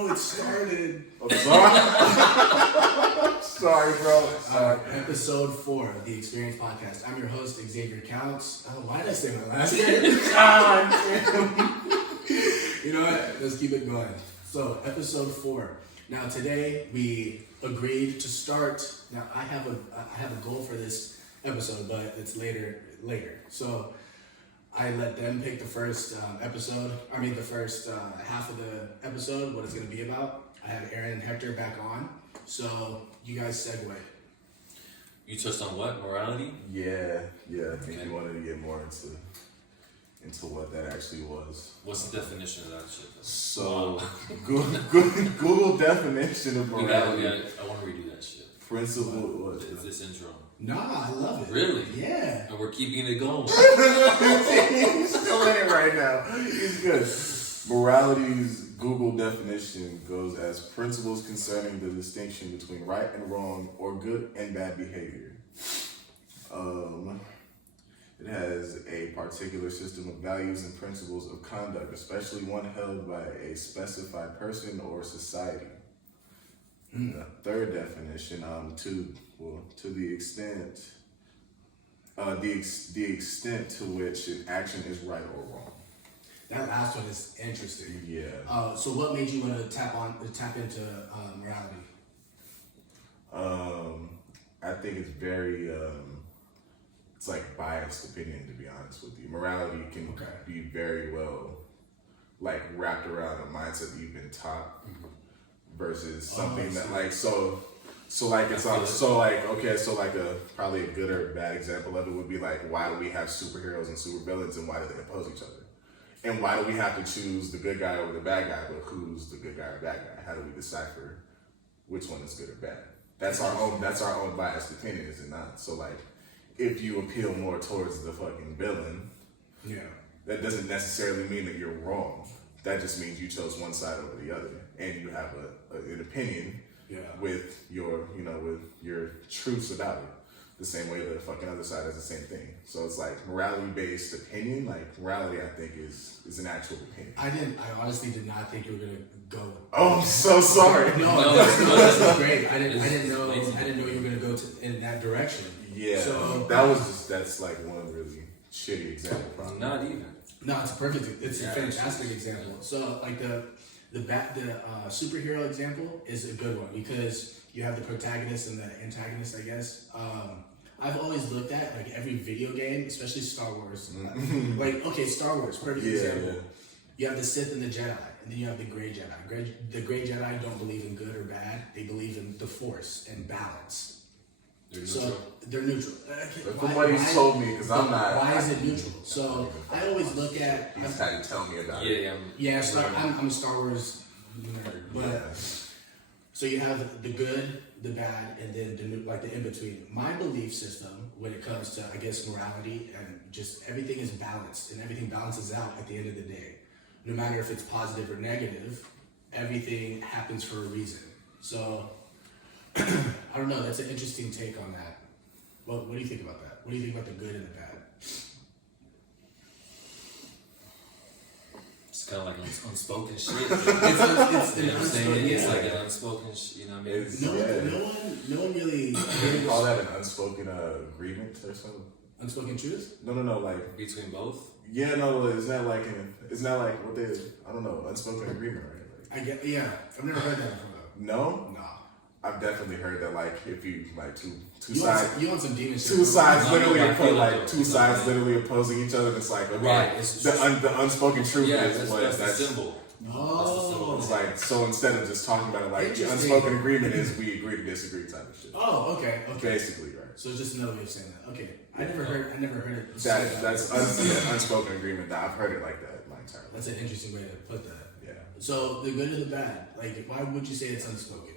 know it started. I'm sorry. Sorry, bro. Episode 4 of the Xperience podcast. I'm your host, Xavier Counts. Oh, why did I say my last name? You know what? Let's keep it going. So, episode 4. Now, today we agreed to start. Now, I have a goal for this episode, but it's later. So, I let them pick the first the first half of the episode, what it's going to be about. I have Aaron and Hector back on. So, you guys segue. You touched on what? Morality? Yeah. I think you wanted to get more into what that actually was. What's the definition of that shit? So, Google definition of morality. I want to redo that shit. Principle. Is this intro? Nah, I love it. Really? Yeah. And we're keeping it going. He's still in it right now. He's good. Morality's Google definition goes as principles concerning the distinction between right and wrong or good and bad behavior. It has a particular system of values and principles of conduct, especially one held by a specified person or society. The third definition, to the extent to which an action is right or wrong. That last one is interesting. Yeah. So what made you want to tap into morality? I think it's very it's like biased opinion, to be honest with you. Morality can be very well like wrapped around a mindset that you've been taught versus something that like probably a good or bad example of it would be like, why do we have superheroes and supervillains and why do they oppose each other? And why do we have to choose the good guy over the bad guy, but who's the good guy or bad guy? How do we decipher which one is good or bad? That's our own biased opinion, is it not? So like, if you appeal more towards the fucking villain, that doesn't necessarily mean that you're wrong. That just means you chose one side over the other, and you have an opinion with your truths about it. The same way the fucking other side has the same thing. So it's like morality-based opinion. Like morality, I think is an actual opinion. I honestly did not think you were gonna go with that. Oh, I'm so sorry. No, that's great. I didn't know you were gonna go in that direction. Yeah. So that's like one really shitty example. Probably. Not even. No, it's a fantastic example. So like the superhero example is a good one because you have the protagonist and the antagonist, I guess. I've always looked at like every video game, especially Star Wars. Star Wars, perfect example. Yeah. You have the Sith and the Jedi, and then you have the Grey Jedi. The Grey Jedi don't believe in good or bad; they believe in the Force and balance. They're neutral. From what he's told me, because I'm not. Why is it neutral? So I always look at. He's had to tell me about it. I'm a Star Wars nerd, but so you have the good, the bad, and then the in between. My belief system, when it comes to, I guess, morality and just everything is balanced, and everything balances out at the end of the day. No matter if it's positive or negative, everything happens for a reason. So. I don't know. That's an interesting take on that. What do you think about that? What do you think about the good and the bad? It's kind of like unspoken shit. It's like an unspoken shit. You know what I mean? No one really. You call that an unspoken agreement or something? Unspoken truth? No. Like between both. Yeah, no. It's not like what they. I don't know. Unspoken agreement, right? Like, I've never heard that before. No. I've definitely heard that, like, if you like two sides, you want some demon shit. Two sides literally opposing each other. It's like, okay, right. The unspoken truth is that's the symbol. Oh, it's like, so instead of just talking about it, like the unspoken agreement is we agree to disagree type of shit. Oh, okay. Basically, right. So it's just another way of saying that. Okay, I never heard it. That's unspoken agreement. I've heard it like that my entire life. That's an interesting way to put that. Yeah. So the good and the bad. Like, why would you say it's unspoken?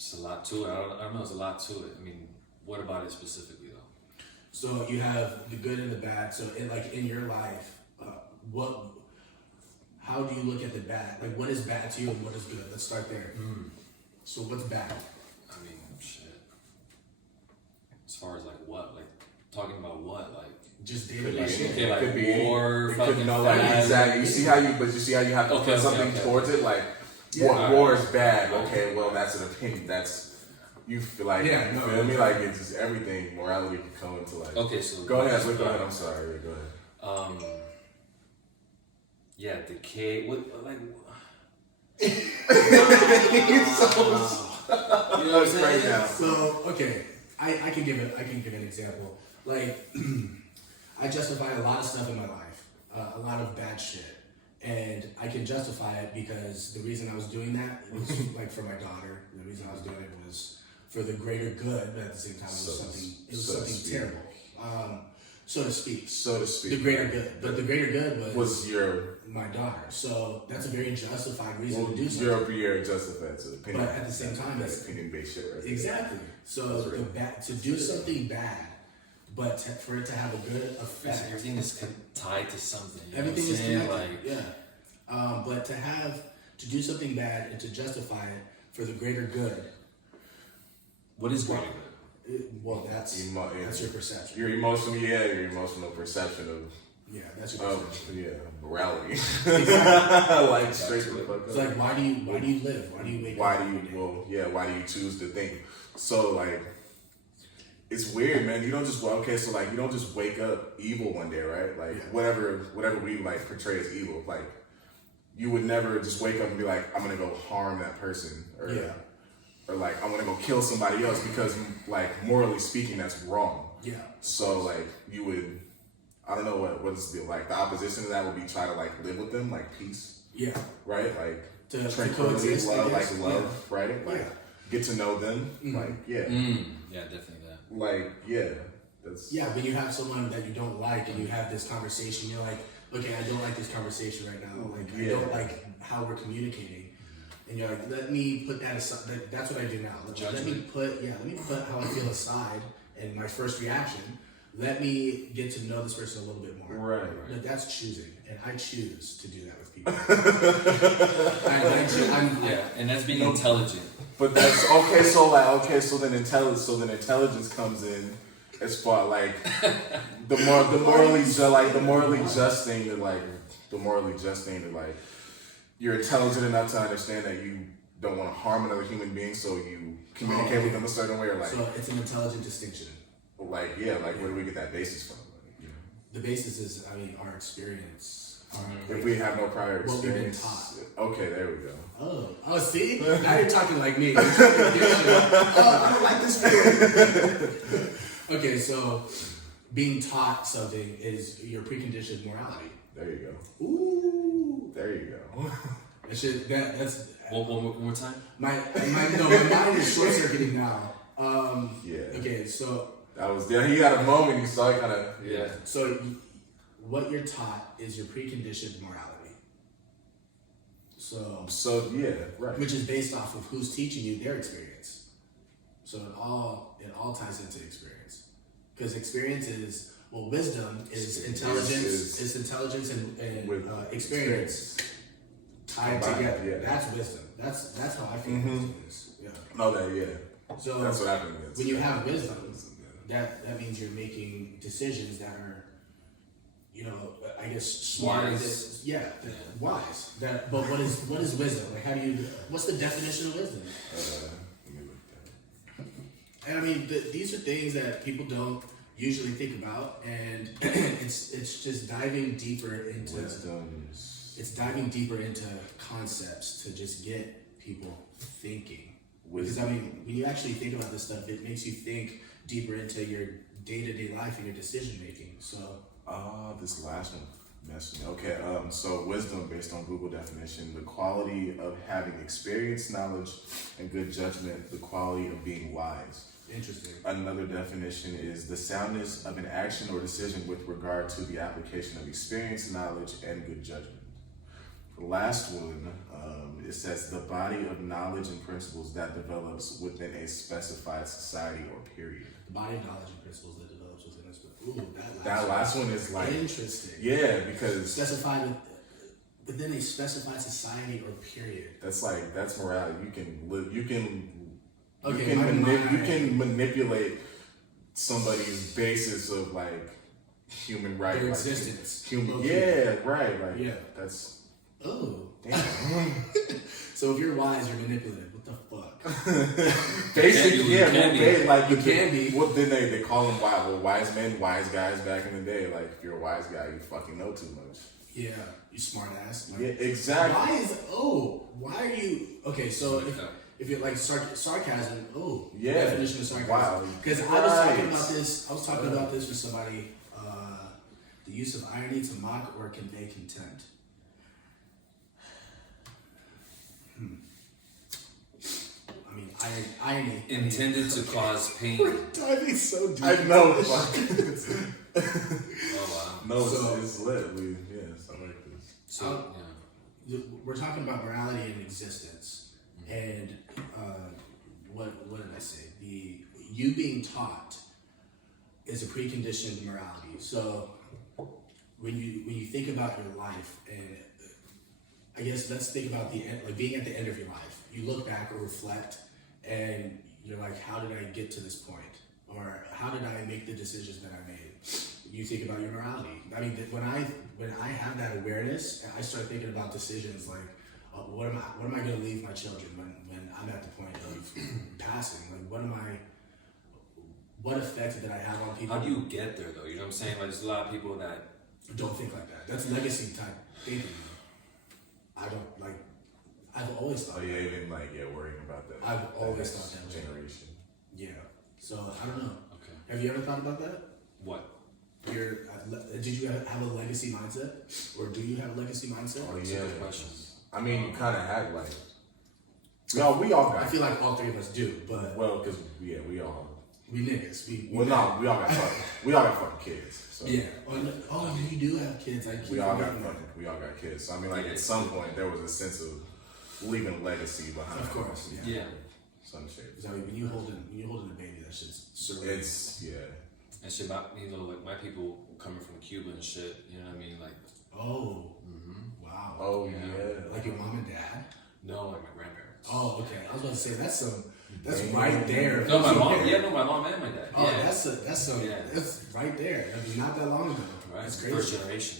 It's a lot to it. I don't know. There's a lot to it. I mean, what about it specifically though? So you have the good and the bad. So in your life, how do you look at the bad? Like, what is bad to you and what is good? Let's start there. So what's bad? I mean, shit. As far as like what, like talking about what, like just Could day-to-day be. shit. Okay, like Could be. war, It could fucking no, like fast. exactly. You see how you have to put something towards it, like war is bad. Okay, well that's an opinion. That's you feel like you feel me? Like it's just everything. Morality can come into like. Okay, so go ahead. I'm sorry. Go ahead. Yeah, decay. What like? You know what I'm saying? Right now. So okay, I can give an example. Like I justify a lot of stuff in my life, a lot of bad shit, and I can justify it because the reason I was doing that was like for my daughter. The reason I was doing it was for the greater good, but at the same time it was something terrible. So to speak. The greater good. But the greater good was my daughter. So that's a very justified reason to do something. You're justified to opinion. But at the same time, that's opinion-based shit right there. Exactly. So to do something bad, but for it to have a good effect. Everything is tied to something. Everything is connected. Like, yeah. But to do something bad and to justify it for the greater good. What is greater good? Well, that's your perception. Your emotional perception of that's your perception. Morality. Exactly. Like straight to the fuck up. It's like why do you live? Why do you wake up? Why do you choose to think? So like it's weird, man. You don't just you don't just wake up evil one day, right? Like whatever we like portray as evil, like you would never just wake up and be like, I'm gonna go harm that person or like I'm gonna go kill somebody else because like morally speaking that's wrong. Yeah. So like you would I don't know what is the like the opposition to that would be try to like live with them, like peace. Yeah. Right? Like to tranquility, coexist, love, right? Like get to know them. Like yeah, definitely that. Like that's when you have someone that you don't like and you have this conversation, you're like, okay, I don't like this conversation right now. Like I don't like how we're communicating. And you're like, let me put that aside. That's what I do now. Let me put how I feel aside and my first reaction. Let me get to know this person a little bit more. Right. But that's choosing, and I choose to do that with people. And that's being intelligent. But that's okay. So then intelligence comes in as far like the morally just thing to like you're intelligent enough to understand that you don't want to harm another human being, so you communicate with them a certain way, or like. So it's an intelligent distinction. Where do we get that basis from? Like, The basis is, our experience. If we have no prior experience. What we've been taught. Okay, there we go. Oh, see? Now you're talking like me. I don't like this feeling. Okay, so being taught something is your preconditioned morality. There you go. Ooh. There you go. That's one more time. My mind is short circuiting now. Okay, so that was he had a moment. You saw it kind of So what you're taught is your preconditioned morality. So right. Which is based off of who's teaching you their experience. So it all ties into experience, because experience is wisdom is intelligence. It's intelligence and experience tied together. Yeah. That's wisdom. That's how I feel. Wisdom is. Yeah. No, So that's what happens. When you have wisdom, that means you're making decisions that are, I guess smart. Wise. Wise. But what is wisdom? Like, what's the definition of wisdom? And these are things that people don't usually think about, and it's just diving deeper into concepts to just get people thinking. Because when you actually think about this stuff, it makes you think deeper into your day-to-day life and your decision making. So this last one messed me. Okay, so wisdom, based on Google definition, the quality of having experience, knowledge, and good judgment, the quality of being wise. Interesting. Another definition is the soundness of an action or decision with regard to the application of experience, knowledge, and good judgment. The last one, it says the body of knowledge and principles that develops within a specified society or period. The body of knowledge and principles that develops within a that last one is like interesting. Yeah, because specified within a specified society or period. That's morality. You can live. You can manipulate somebody's basis of like human right. Their like, existence. Yeah, right. Like, yeah. That's. Oh. Damn. So if you're wise, you're manipulative. What the fuck? Basically, You can be. You can be. What then they call them wise men, wise guys back in the day. Like if you're a wise guy, you fucking know too much. Yeah, you smart ass. Like, Yeah, exactly. Why are you okay? So if you're like sarcasm, Yeah. definition of sarcasm. Wow. Because I was talking about this with somebody. The use of irony to mock or convey contempt. I mean, irony Intended to cause pain. We're diving so deep. I know. Oh wow. No, So- it's lit. I like this. So We're talking about morality and existence, and what did I say? You being taught is a preconditioned morality. So when you think about your life, and I guess let's think about the end, like being at the end of your life. You look back or reflect, and you're like, how did I get to this point, or how did I make the decisions that I made? You think about your morality. I mean, when I have that awareness, I start thinking about decisions like, what am I going to leave my children when I'm at the point of passing? Like, what effect did I have on people? how do you get there though? You know what I'm saying? Like there's a lot of people that Don't think like that. That's legacy type thinking. I don't like. I've always thought. Oh yeah, even worrying about that. I've always next thought that way. generation. Yeah. So I don't know. okay. Have you ever thought about that? What? Did you have a legacy mindset, or do you have a legacy mindset? Oh That's a yeah. good question. I mean, you kind of had like. No, we all got. I feel like all three of us do, but Well, because we all. we niggas. We We all got fucking kids. So Yeah. Oh, you do have kids. I keep we all got forgetting that. we all got kids. So I mean, like at some point there was a sense of leaving a legacy behind. Of course. Yeah. Yeah. Some shit. So when you holding a baby, that shit's surreal. It's And shit, like my people coming from Cuba and shit, you know what I mean? Like, Oh. mm-hmm. Wow. Oh Yeah. yeah. Like your mom and dad. No, like my grandparents. Oh, okay. I was about to say that's right there. No, my mom. Yeah, no, my mom and my dad. Oh, yeah. that's right there. I mean, not that long ago. Right. That's crazy. First generation.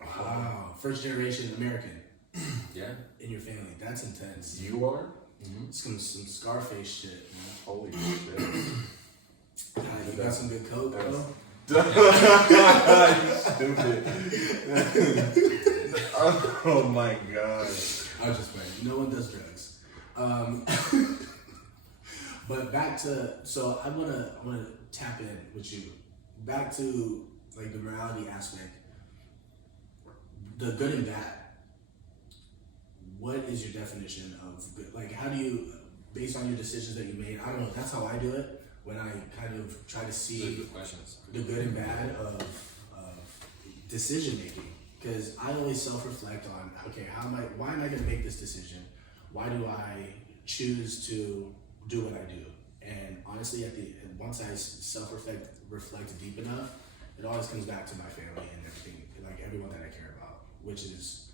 Wow. First generation American Yeah. in your family. That's intense. You are? Mm-hmm. Some Scarface shit. Man. Holy shit. You got some good coke, bro. You stupid. Oh my god. I was just playing. No one does drugs. But back to I wanna tap in with you. Back to like the morality aspect. The good and bad. What is your definition of good? Like, how do you, based on your decisions that you made? I don't know. That's how I do it when I kind of try to see Good questions. the good and bad of decision making, because I always self-reflect on, okay, why am I going to make this decision? Why do I choose to do what I do? And honestly, once I self-reflect deep enough, it always comes back to my family and everything, like everyone that I care about, which is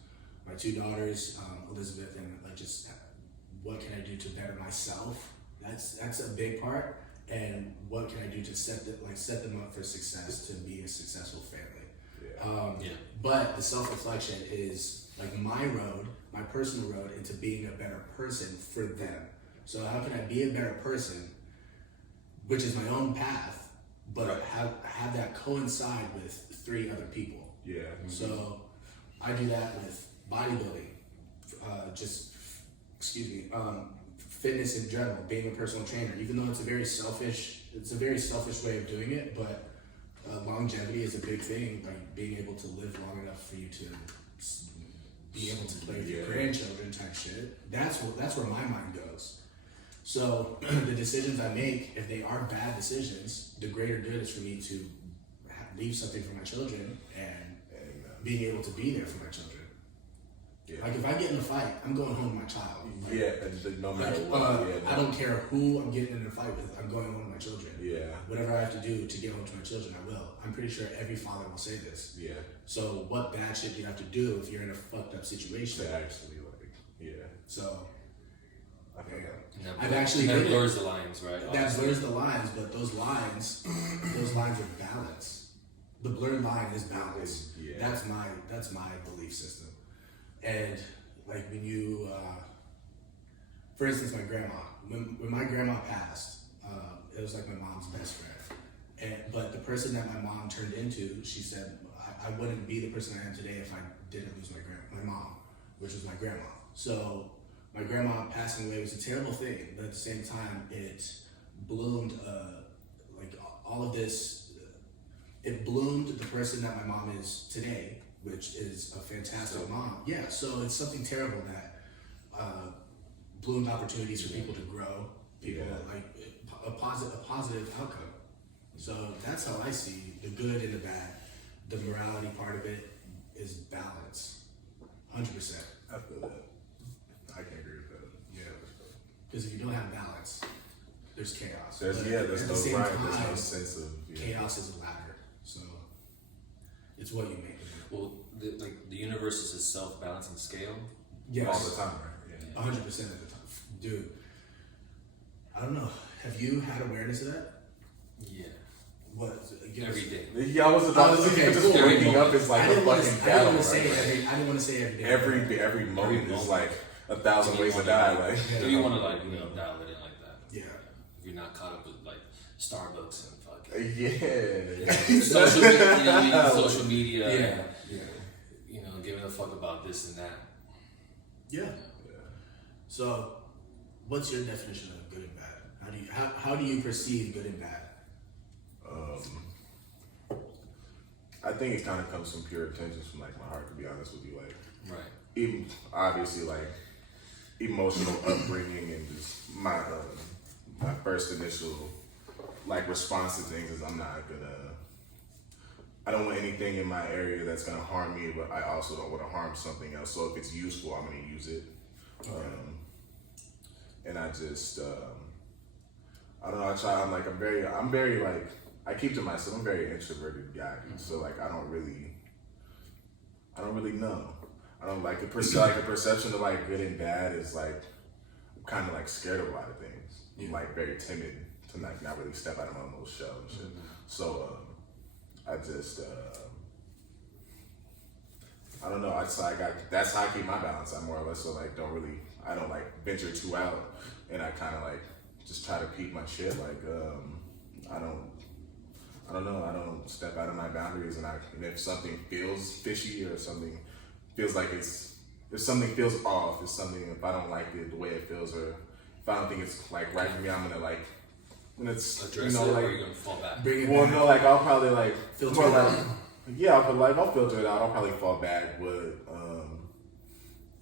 my two daughters, Elizabeth, and like just what can I do to better myself? That's a big part. And what can I do to set them up for success, to be a successful family? Yeah. But the self-reflection is like my road, my personal road into being a better person for them. So how can I be a better person, which is my own path, but Right. have that coincide with 3 other people? Yeah. So I do that with bodybuilding, fitness in general, being a personal trainer, even though it's a very selfish way of doing it, but longevity is a big thing, like being able to live long enough for you to be able to play with your grandchildren type shit. That's where my mind goes. So the decisions I make, if they are bad decisions, the greater good is for me to leave something for my children and being able to be there for my children. Yeah. Like if I get in a fight, I'm going home with my child. Like, No matter what. I don't care who I'm getting in a fight with. I'm going home with my children. Yeah. Whatever I have to do to get home to my children, I will. I'm pretty sure every father will say this. Yeah. So what bad shit do you have to do if you're in a fucked up situation? To actually So I feel that. I've actually that been blurs the lines, right? that blurs the lines, but those lines are balance. the blurred line is balance. Yeah. That's my belief system. And like when you, for instance, my grandma. When my grandma passed, it was like my mom's best friend. But the person that my mom turned into, she said, I wouldn't be the person I am today if I didn't lose my mom, which was my grandma. So my grandma passing away was a terrible thing, but at the same time, it bloomed like all of this. It bloomed the person that my mom is today, which is a fantastic mom. Yeah, so it's something terrible that bloomed opportunities for people to grow, people like a positive outcome. So that's how I see the good and the bad. The morality part of it is balance, 100%. I feel that. I can agree with that. Yeah. Because if you don't have balance, there's chaos. There's But there's at no the same right. There's no time, sense of chaos is a ladder. So it's what you make of it. Well, the universe is a self-balancing scale. Yes. all the time, right? 100% of the time. Dude, I don't know. Have you had awareness of that? Yeah. What? Every day. Yeah, I was about to say, Okay, just cool. waking up is like I a didn't want fucking to battle, right? I didn't want to say every day. Every moment is like 1,000 Do you ways to wanna- die. Like, Do you want to dial it in like that? Yeah. If you're not caught up with like Starbucks and fucking yeah. social media, you know what I mean? Social media, Yeah. and, Yeah. giving a fuck about this and that. Yeah. So, what's your definition of good and bad? How do you perceive good and bad? I think it kind of comes from pure intentions from like my heart, to be honest with you. Like, Right. even obviously like emotional upbringing and just my first initial like response to things is I don't want anything in my area that's gonna harm me, but I also don't want to harm something else. So if it's useful, I'm gonna use it. And I just I don't know. I'm very like I keep to myself. I'm a very introverted guy, so like I don't really know. I don't like a perception of like good and bad is like I'm kind of like scared of a lot of things. I'm like very timid to like not really step out of my own little shell and shit. So I just I don't know. That's how I keep my balance. I more or less so like I don't like venture too out, and I kind of like just try to keep my shit. Like I don't know. I don't step out of my boundaries, and if something feels fishy or something feels like if something feels off, if I don't like it the way it feels, or if I don't think it's like right for me, I'm gonna like when it's Address it, like or you're gonna fall back. Bring it well, back. no, like I'll probably like Filter more it like out. yeah, I'll filter it out. I'll probably fall back, but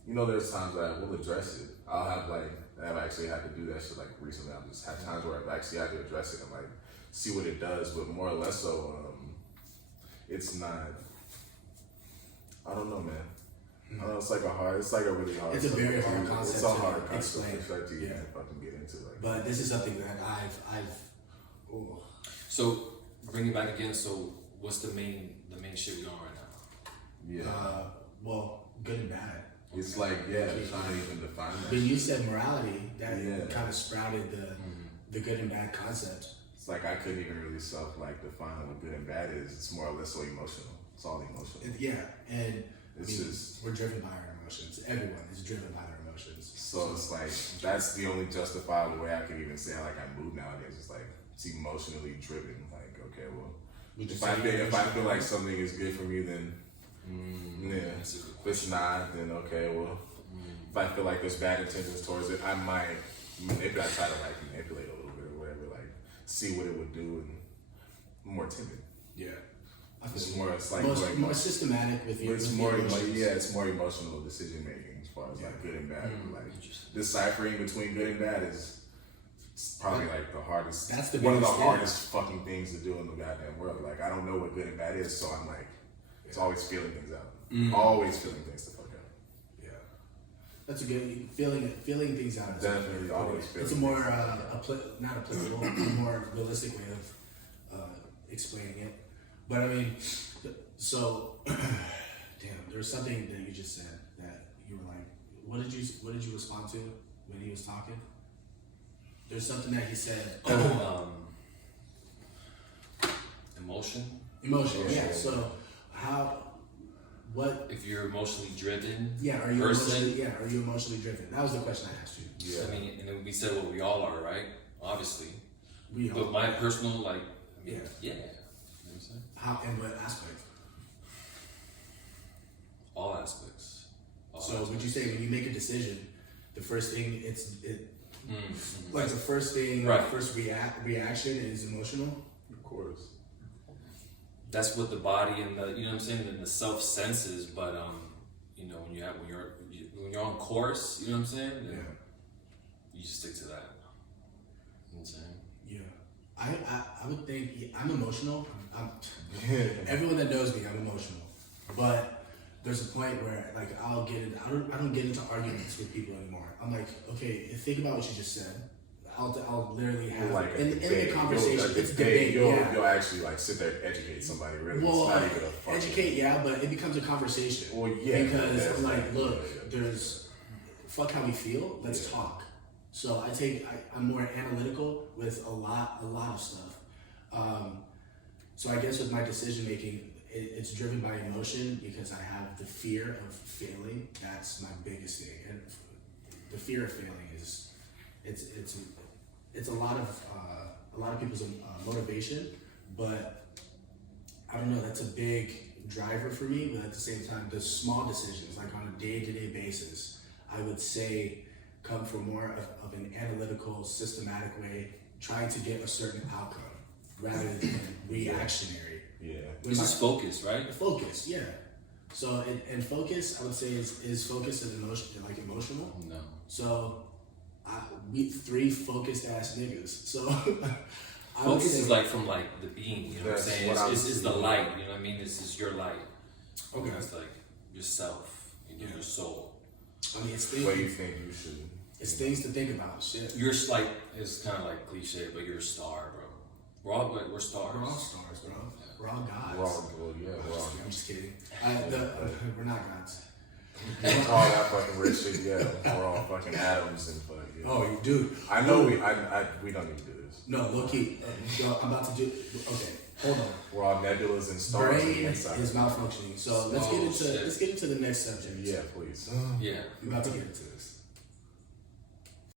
there's times that I will address it. I've actually had to do that shit like recently. I've just had times where I've actually had to address it and like see what it does, but more or less so, it's not. I don't know, man. I don't know. It's like a really hard. It's a very hard subject. concept It's a to hard explain. concept to even Yeah. fucking get into. Like, But this is something that I've oh. So bring it back again. So what's the main shit we on right now? yeah, Well, good and bad. it's like it's not even define that. When you said morality, that Yeah. kind of sprouted the good and bad concept. It's like I couldn't even really define what good and bad is. It's more or less so emotional. It's all emotional. Yeah, and It's just we're driven by our emotions. Everyone is driven by their emotions. so it's like that's the only justifiable way I can even say like I move nowadays. It's like it's emotionally driven. Like okay, well, if I feel like something is good for me, then yeah. If it's not, then okay, well, if I feel like there's bad intentions towards it, I might maybe I try to like manipulate a little bit or whatever, like see what it would do, and I'm more timid. Yeah. It's like more systematic with your it's with more your emotions. it's more emotional decision making as far as like good and bad. Like deciphering between good and bad is it's probably like the hardest. That's the one of the biggest thing. hardest fucking things to do in the goddamn world. Like I don't know what good and bad is, so I'm like, it's always feeling things out. Always feeling things the fuck out. Yeah, that's a good feeling things out. Definitely always feeling. It's a more not applicable, a more realistic way of explaining it. But I mean, so damn, there was something that you just said that you were like, what did you respond to when he was talking? There's something that he said. Emotion. Emotional, yeah. So what? If you're emotionally driven, Yeah, are you person, are you emotionally driven? That was the question I asked you. Yeah. I mean, and then we said what we all are, right? Obviously. We But all, my personal, like, I mean, Yeah. You know what I'm saying? how and what aspect? All aspects. So would you say when you make a decision, the first thing like the first thing, Right. first reaction is emotional? Of course. That's what the body and the, you know what I'm saying, and the self senses. But you know, when you're on course, you know what I'm saying, then you just stick to that. You know what I'm saying? Yeah. I would think I'm emotional. Everyone that knows me, I'm emotional. But there's a point where like I don't get into arguments with people anymore. I'm like, okay, think about what you just said. I'll literally have Like in the conversation. It's debate. debate. You'll actually like sit there and educate somebody. Really, Well, it's not even a fucking, educate, but it becomes a conversation. Well, yeah, because I'm like, yeah, look, yeah. there's fuck how we feel. Let's talk. So I'm more analytical with a lot of stuff. So I guess with my decision making, it's driven by emotion because I have the fear of failing. That's my biggest thing, and the fear of failing is it's a lot of people's motivation, but I don't know. That's a big driver for me. But at the same time, the small decisions, like on a day-to-day basis, I would say come from more of an analytical, systematic way, trying to get a certain outcome rather than reactionary. Yeah. This is focus, right? Focus, yeah. So and focus, I would say is focus and emotion, like emotional. No. So we three focused ass niggas. So I would Focus say, is like from like the being, you know what I'm That's saying? what I was It's the thinking. light, you know what I mean? This is your light. Okay. It's like yourself, your soul. I mean, it's What do you things, think you should? it's things to think about. Shit, You're like, it's kind of like cliche, but you're a star, bro. We're stars. we're all stars, bro. We're all gods. We're all, well, yeah, we're all. I'm just kidding. We're not gods. all that fucking rich shit. Yeah, we're all fucking atoms and fuck. Yeah. Oh, you dude. I know we don't need to do this. No, low key. Yo, I'm about to do. Okay, hold on. We're all nebulas and stars on the Brain inside. is malfunctioning. So let's Oh, shit. get into the next subject. Yeah, please. Yeah. I'm about to get into this.